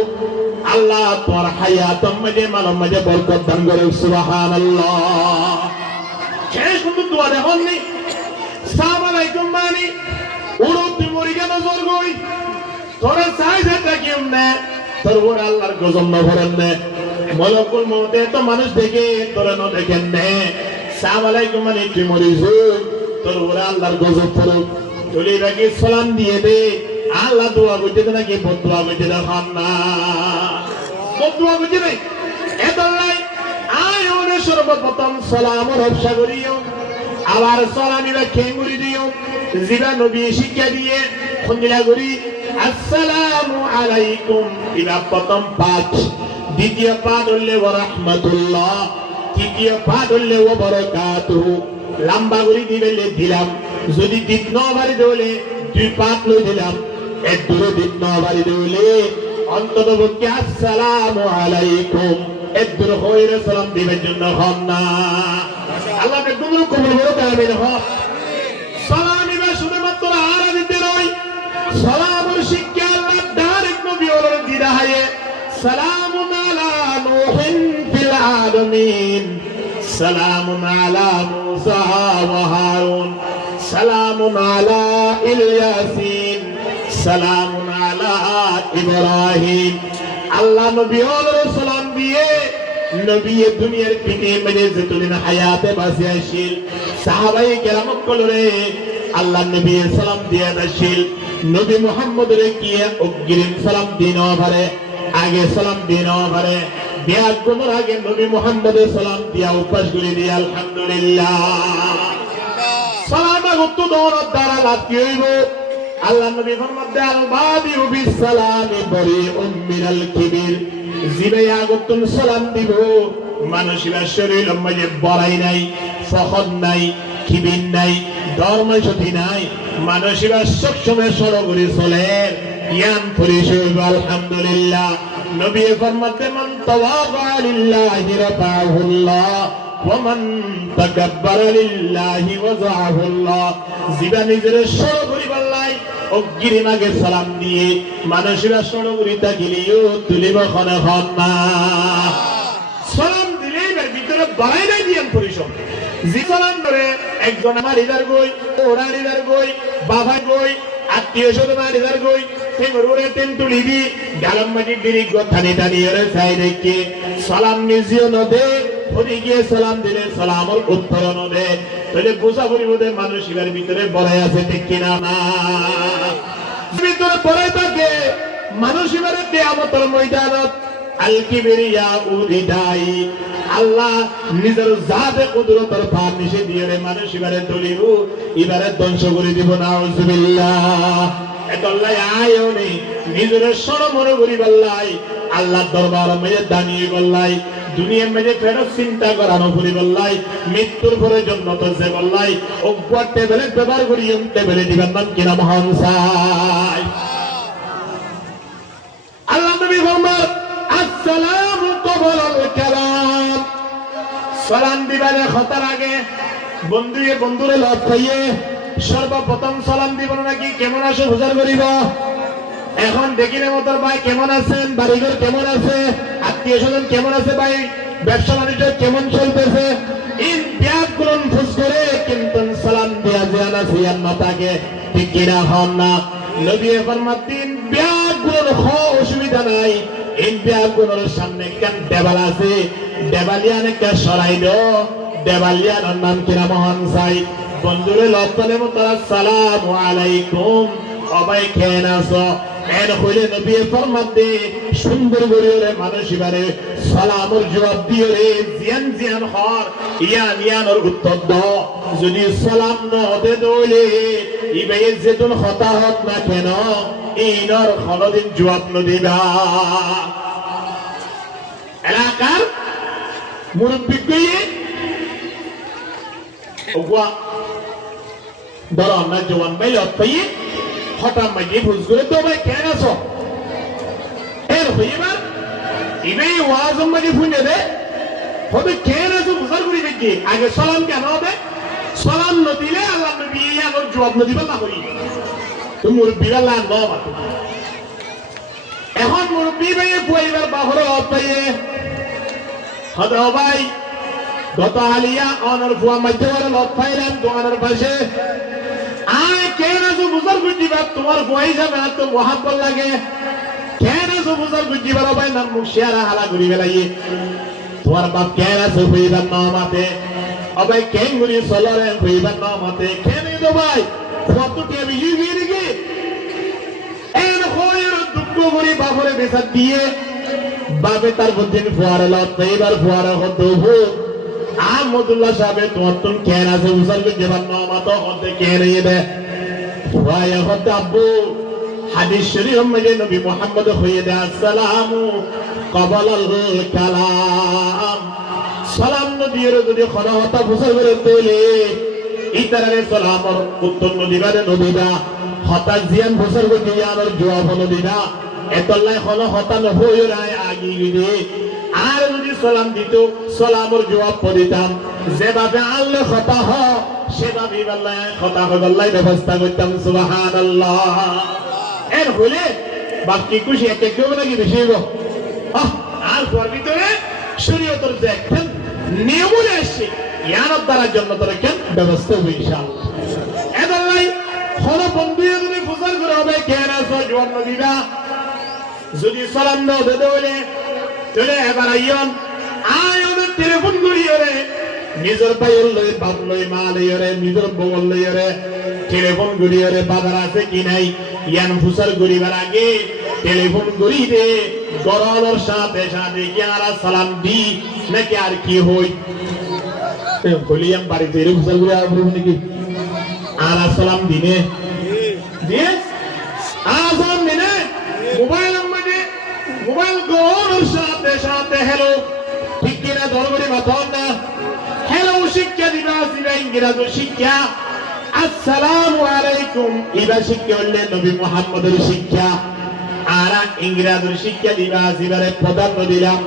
আল্লাহ তোমার হায়াতের মধ্যে মানব মধ্যে বরকত দান করুক সুবহানাল্লাহ শেষ কিন্তু দোয়া দেখুন নি আসসালামু আলাইকুম মানি উড়ুতি মরিগে নজর গই তোরা চাই যেটা কি না তোর ওর আল্লাহর গজব না ভরেন না মলকুল মউতে তো মানুষ দেখে তোরা না দেখেন না আসসালামু আলাইকুম মানে কি মরিস তোর ওর আল্লাহর গজব পড়ুক চলে রাখি সালাম দিয়ে দে আল্লাহ দোয়া করতে নাকি বদুয়া করতে দেখান না বদুয়া করতে নাই এতলাই আয় ওরে সর্বপ্রথম সালাম রক্ষা করিও আবার সালামিরা খেঙ্গুরি দিও জিবা নবী শিক্ষা দিয়ে খন্দিলা করি আসসালামু আলাইকুম ইবা প্রথম পাঠ দ্বিতীয় পাঠ হলে ওয়া রাহমাতুল্লাহ তৃতীয় পাঠ হলে ওয়া বারাকাতুহু লম্বা করে দিলে দিলাম যদি দিন নবারে দলে 2 পাঠ লই দিলাম এক দূরে দিন নবারে দলে অন্তত বলতে আসসালামু আলাইকুম এক দূরে হইরে সালাম দিবেন জন্য হন না আল্লাহ বেদুর কবুল করুক আমিন হ সালাম ইবা শুধুমাত্র আর দিতে নয় সালামের শিক্ষা আল্লাহ ডাইরেক্ট নবী ওরে দিদায়ে সালামুন আলা নূহিন ফিল আলামিন সালামুন আলা মুসা ওয়া হারুন সালামুন আলা ইলয়াসিন সালামুন আলা ইব্রাহিম আল্লাহ নবী ওরে সালাম দিয়ে নবী দুনিয়ার পিঠে মেরে যেতুদিন হায়াতে বাঁচে আসিল সাহাবাই কেরাম কলরে আল্লাহ নবী সালাম দিয়া আসিল নবী মুহাম্মদের কি অগ্রিম সালাম দিন পারে আগে সালাম দিন পারে বিয়া কোমর আগে নবী মুহাম্মদের সালাম দিয়া উপাস করে দিয়া আলহামদুলিল্লাহ সালাম আগত দর দ্বারা লাভ কি হইব আল্লাহ নবী ফরমাতে আল বাদি বিস সালামি বরিউম মিনাল কিবির জিবে আগতুন সালাম দিব মানুষের শরীর মাঝে বড়াই নাই ফখর নাই কিবির নাই ধর্মসতি নাই মানুষের সবসময় সরগরি চলে ইয়ান পরিশোভ আলহামদুলিল্লাহ নবী ফরমাতে মান তাওয়াযা লিল্লাহি রাফাহুল্লাহ ওয়া মান তাকাব্বারা লিল্লাহি ওয়াযাহুল্লাহ জিবা নিজের সরগরি বললাই অগ্রিম আগে সালাম দিয়ে মানুষেরা সরগরি তাকিলিও তুলিব খনে খন না সালাম দিলে এর ভিতরে বাড়াই নাই দিয়ান পরিশোভ জি সালাম ধরে একজন আমার ইদার গই ওরা ইদার গই বাবা গই আত্মীয় স্বজন ইদার গই তেমরে তেন তুলিবি গালম মাটি বিরিগ থানি থানি এর চাই রেখে সালাম নিজিও নদে হরি গিয়ে সালাম দিলে সালামর উত্তর নদে তাহলে বোঝা পরিবদে মানুষের ভিতরে বড়াই আছে ঠিক কিনা না ভিতরে বড়াই থাকে মানুষের কিয়ামতের ময়দানত আল কিবরিয়া উরিদাই আল্লাহ নিজের জাতে কুদরতের পার নিষে দিয়ে মানুষ এবারে দলিব এবারে ধ্বংস করে দিব নাউজুবিল্লাহ এতলাই আয়ও নেই নিজের সরমর করি বললাই আল্লাহ দরবার মেয়ে দাঁড়িয়ে বললাই দুনিয়ার মেয়ে ফেরত চিন্তা করানো করি বললাই মৃত্যুর পরে জন্য তো যে বললাই অজ্ঞার টেবিলে ব্যবহার করি টেবিলে দিবেন নাম কিনা মহান সাই আল্লাহ নবী ফরমান আসসালামু ক্বাবলাল কালাম সালাম দিবারে খতার আগে বন্ধুরে লাভ খাইয়ে সর্বপ্রথম সালাম দিব নাকি কেমন আছো বুঝার করিব এখন দেখিলে মতর ভাই কেমন আছেন বাড়িঘর কেমন আছে আত্মীয় স্বজন কেমন আছে ভাই ব্যবসা বাণিজ্য কেমন চলতেছে ইন ব্যাগগুলো ফুস করে কিন্তু সালাম দেয়া যায় না সিয়ান মাতাকে ঠিক কিনা হন না নবী ফরমাতেন ব্যাগগুলো অসুবিধা নাই ইন ব্যাগগুলোর সামনে কেন দেওয়াল আছে দেওয়ালিয়ান একটা সরাই দাও দেওয়ালিয়ার নাম কিনা মহান সাই বন্ধুরে লপ্তালে তারা সালামু আলাইকুম সবাই কেন আছো এর হইলে নবী ফরমাতে সুন্দর করে মানুষ এবারে সালামের জবাব দিয়ে রে জিয়ান জিয়ান হর ইয়ানোর উত্তর দাও যদি সালাম না হতে দইলে ইবে যেতুন হতা হত না কেন এইনর কোনদিন জবাব ন দিবা এলাকার মুরব্বি কইয়ে ওয়া ধরো আমরা জওয়ান ভাই লপ্তাই হঠাৎ মাঝে ভুল করে তো ভাই কেন আছো এর হইবার ইবেই ওয়াজ মাঝে ফুনে দে হবে কেন আছো বুঝার করি দেখি আগে সালাম কেন হবে সালাম ন দিলে আল্লাহ নবী ইয়ানোর জবাব ন দিবা না করি তুমি মুরব্বি আল্লাহ ন মাতো এখন মুরব্বি ভাই পুয়াইবার বাহরে অপাইয়ে হদ ভাই গত আলিয়া অনর ফুয়া মধ্যবরে লফাইলাম দোকানের পাশে আয় কেন আছো বুঝার বুঝিবা তোমার বই যাবে না তো মহাব্বত লাগে কেন আছো বুঝার বুঝিবা ভাই নাম মুশিয়ারা হালা ঘুরি বেলাই তোমার বাপ কেন আছো হইবার না মাতে অবাই কেন ঘুরি চলরে হইবার না মাতে কেন দো ভাই কত টিভি গিয়ে গিয়ে এর হইর দুঃখ ঘুরি বাপরে বেচা দিয়ে বাপে তার বুদ্ধিন ফুয়ারে লত এইবার ফুয়ারে হতো আহমদুল্লাহ সাহেব তোমার তুমি কেন আছে মুসলকে জীবন নামাত হতে কেন ইবে ভাই হতে আব্বু হাদিস শরীফ মধ্যে নবী মুহাম্মদ হয়ে দে আসসালামু ক্বাবলাল কালাম সালাম নবীর যদি খনা হতা বুঝার করে তোলে ইতারে সালামর উত্তর নদীবারে নদীবা হতা জিয়ান বুঝার করে ইয়ার জবাব নদীবা এতলাই খনা হতা নহই রায় আগি গিয়ে আর যদি সালাম দিত সালামের জবাব দিতাম যেভাবে আল্লাহ কথা হ সেভাবে আল্লাহ কথা হবে আল্লাহ ব্যবস্থা করতাম সুবহানাল্লাহ এর হলে বাকি খুশি এক এক হবে নাকি বেশি হইব আর তোর ভিতরে শরীয়তের যে একটা নিয়ম আসছে ইয়ার দ্বারা জন্য তোর কেন ব্যবস্থা হবে ইনশাআল্লাহ এদাল্লাই হলো বন্ধু যদি প্রচার করে হবে কেন আছো জবাব দিবা যদি সালাম দাও দে বলে চলে এবার আইয়ন লইরে নিজের ভাইয়ের লই বাপ লই মা লইরে নিজের বগল লইরে টেলিফোন করিরে বাজার আছে কি নাই ইয়ান ফুসার করিবার আগে টেলিফোন করি দে গরমের সাথে সাথে কি আর সালাম দি নাকি আর কি হই বলিয়াম বাড়িতে এর ফুসার করে আবরু নাকি আর সালাম দিনে দিয়ে আসালাম দিনে মোবাইল মধ্যে মোবাইল গরমের সাথে সাথে হ্যালো ঠিক কিনা ধরবরি মাথন না হ্যালো শিক্ষা দিবা দিবা ইংরেজি শিক্ষা আসসালামু আলাইকুম ইবা শিক্ষা হলে নবী মুহাম্মদের শিক্ষা আর ইংরেজির শিক্ষা দিবা দিবারে প্রধান্য দিলাম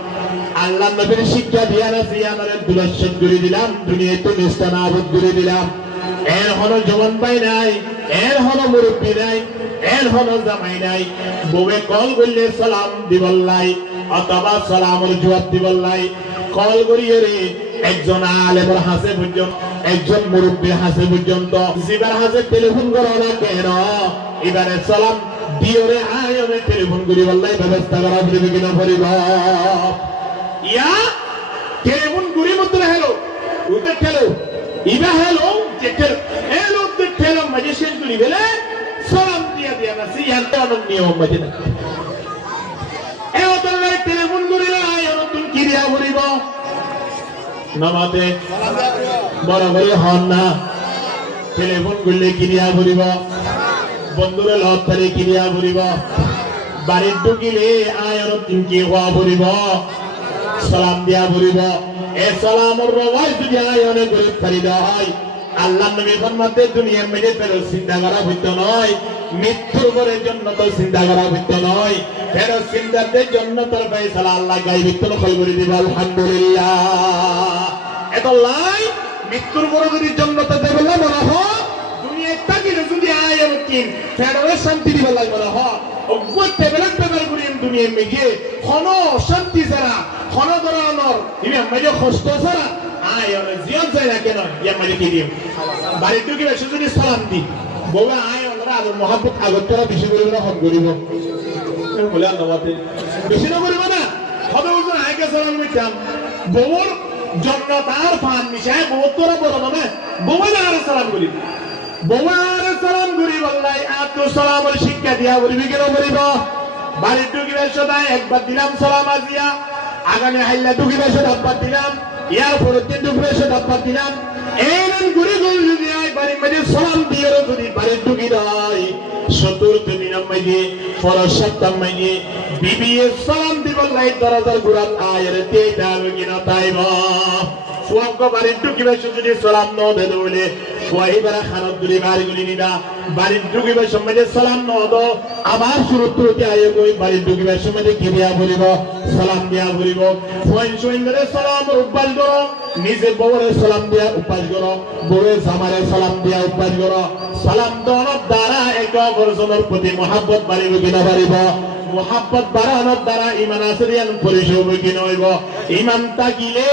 আল্লাহ নবীর শিক্ষা দিয়া না জিয়ানারে দুলশন করে দিলাম দুনিয়াতে নিস্তানাবুদ করে দিলাম এর হলো জবান পাই নাই এর হলো মুরব্বী নাই এর হলো জামাই নাই বউয়ে কল করলে সালাম দিবল্লাই অথবা সালামের জবাব দিবল্লাই কল করিয়ে রে একজন আলেমের হাসে পর্যন্ত একজন মুরব্বীর হাসে পর্যন্ত জিবার হাসে টেলিফোন করো না কেন এবারে সালাম দিওরে আয়নে টেলিফোন করি বললাই ব্যবস্থা করা হবে কিনা পরিব ইয়া টেলিফোন করি মধ্যে হ্যালো উঠে খেলো ইবা হ্যালো যে হ্যালো তে খেলো ম্যাজিশিয়ান করি বলে সালাম দিয়া দিয়া না সিয়ান তো নিয়ম মাঝে না এ ওতলে টেলিফোন করি আয়নে তুমি কি দিয়া বলিব নামাতে বড় করে হন না টেলিফোন করলে কিনিয়া ভরিব বন্ধুরে লগ করে কিনিয়া ভরিব বাড়ির ঢুকিলে আয়ন তিনকি হওয়া ভরিব সালাম দিয়া ভরিব এ সালামর রওয়াজ যদি আয়নে করে ফারি দেওয়া হয় আল্লাহ নবী ফরমাতে দুনিয়ার মধ্যে ফেরত চিন্তা করা হইতো নয় মৃত্যুর পরে জন্নত চিন্তা করা হইতো নয় ফেরত চিন্তাদের জন্নতের ফয়সালা আল্লাহ গায়বিত কই করে দিবা আলহামদুলিল্লাহ এত লাই মৃত্যুর পরে যদি জন্নতে দেবে না বলা হয় দুনিয়ায় তাকিলে যদি আয়ের কিন ফেরত শান্তি দিবা লাগে বলা হয় অগ্বত বেলাক বেলার করি দুনিয়ার মধ্যে কোন শান্তি ছাড়া কোন ধরনের ইনি আমাদের কষ্ট ছাড়া আয়ের জিয়ত যায় না কেন ইয়ার মানে কি দিম বাড়ি ঢুকে বেশি যদি সালাম দি বউয়া আয় ওরা আর মহব্বত আগতরা বেশি করে না হন করিব বলে আল্লাহতে বেশি না করিব না হবে ওজন আগে সালাম মিটাম বউর জন্নত আর ফান মিশায় বউ তোরা বড় না বউয়া আর সালাম করি বউয়া আর সালাম করি বললাই আর তো সালামের শিক্ষা দিয়া বলবি কেন করিব বাড়ি ঢুকে বেশি একবার দিলাম সালাম আজিয়া আগামী হাইলা ঢুকে বেশি একবার দিলাম ইয়ার পরে তিন ঢুকে বেশি একবার দিলাম এমন করে গল যদি আই বাড়ির মধ্যে সালাম দিয়ে যদি বাড়ির ঢুকি দেয় সত্তর দিনের মধ্যে ফরজ সপ্তাহ মধ্যে বিবি সালাম দিব লাই দরজার গুড়াত আয়ের দিয়ে যাবে কিনা তাইব ফুয়াঙ্ক বাড়ির ঢুকি বেশি যদি সালাম ন দেন বলে ফুয়াইবারা খানত গুলি বাড়ি গুলি নিদা বাড়ির ঢুকি বেশি মধ্যে সালাম ন দো আবার শুরু করতে আয়ে কই বাড়ির ঢুকি বেশি মধ্যে কি দিয়া বলিব সালাম দিয়া বলিব ফুয়াইন সুইন ধরে সালাম উপাস করো নিজে বউরে সালাম দিয়া উপাস করো বউরে জামারে সালাম দিয়া উপাস করো সালাম দেওয়ার দ্বারা একে অপরজনের প্রতি মহাব্বত বাড়িব কিনা বাড়িব মহাব্বত বাড়ানোর দ্বারা ইমান আসরিয়ান পরিশোভ কিনা হইব ইমান তাকিলে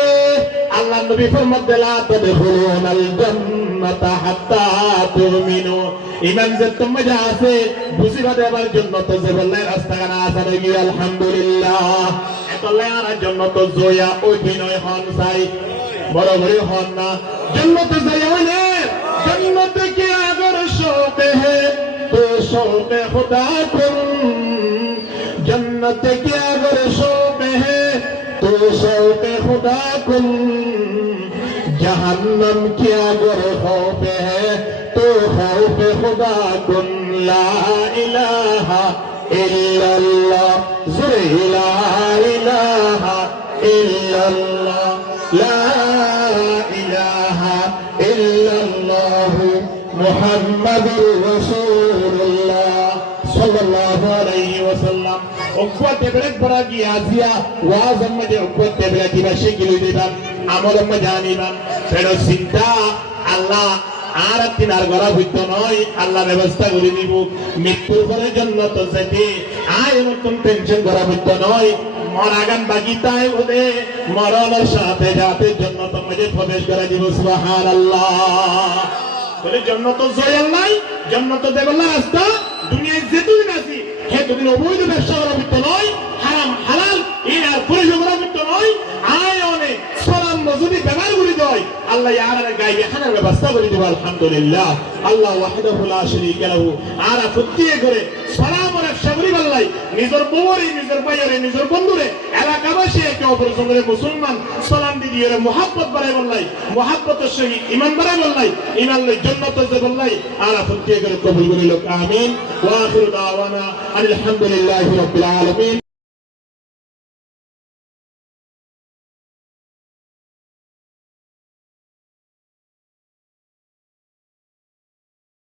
আল্লাহ নবী ফরমাত দিলা তাদখুলুনাল জান্নাতা হাত্তা তুমিনু ইমান যে তোমাদের আছে বুঝিবা দেবার জন্য তো যে বললে রাস্তা কানা আছে কি আলহামদুলিল্লাহ এতলে আর জন্নত জয়া অভিনয় হন চাই বড় বড় হন না জন্নতে যাই হইলে জন্নতে কি আগর শৌক হে তো শৌক খুদা কুম जन्नत के अगर शौक है तो शौक खुदा कुम जहन्नम के अगर खौफ है तो खौफ खुदा कुम ला इलाहा इल्लल्लाह ला इलाहा इल्लल्लाह ला इलाहा इल्लल्लाह मुहम्मदुर रसूलुल्लाह सल्लल्लाहु अलैहि वसल्लम उक्वत तेबरेक बरा की आजिया वाजम में उक्वत तेबरेक की बशे किलो देता আমল জানিবান ফেরো চিন্তা আল্লাহ আর তিনার গড়া হইতো নয় আল্লাহ ব্যবস্থা করে দিব মৃত্যুর পরে জান্নাত যেতে আয় নতুন টেনশন করা হইতো নয় মরাগান বাকি তাই ওদে মরণের সাথে যাতে জান্নাত মধ্যে প্রবেশ করে দিব সুবহানাল্লাহ বলে জান্নাত জয় আল্লাহ জান্নাত দেবেন না রাস্তা দুনিয়ায় যেতুই নাছি হে তুমি অবৈধ ব্যবসা করা হইতো নয় হারাম হালাল এর পরিশোধ করা হইতো নয় আয় অনেক সালাম যদি ব্যবহার আল্লাহ ইয়ার গাইবে খানার ব্যবস্থা করে দিব আলহামদুলিল্লাহ আল্লাহ ওয়াহদাহু লা শারীকা লাহু আর ফুটিয়ে করে সালাম আর শাবরি আল্লাহ নিজের বউরে নিজের ভাইরে নিজের বন্ধুরে এলাকাবাসী একে অপরের সঙ্গে মুসলমান সালাম দিয়ে মুহাব্বত বাড়াই আল্লাহ মুহাব্বতের সহিত ঈমান বাড়াই আল্লাহ ঈমান লই জান্নাতে যাব আল্লাহ আর ফুটিয়ে করে কবুল করে লোক আমিন ওয়া আখিরু দাওয়ানা আলহামদুলিল্লাহি রাব্বিল আলামিন।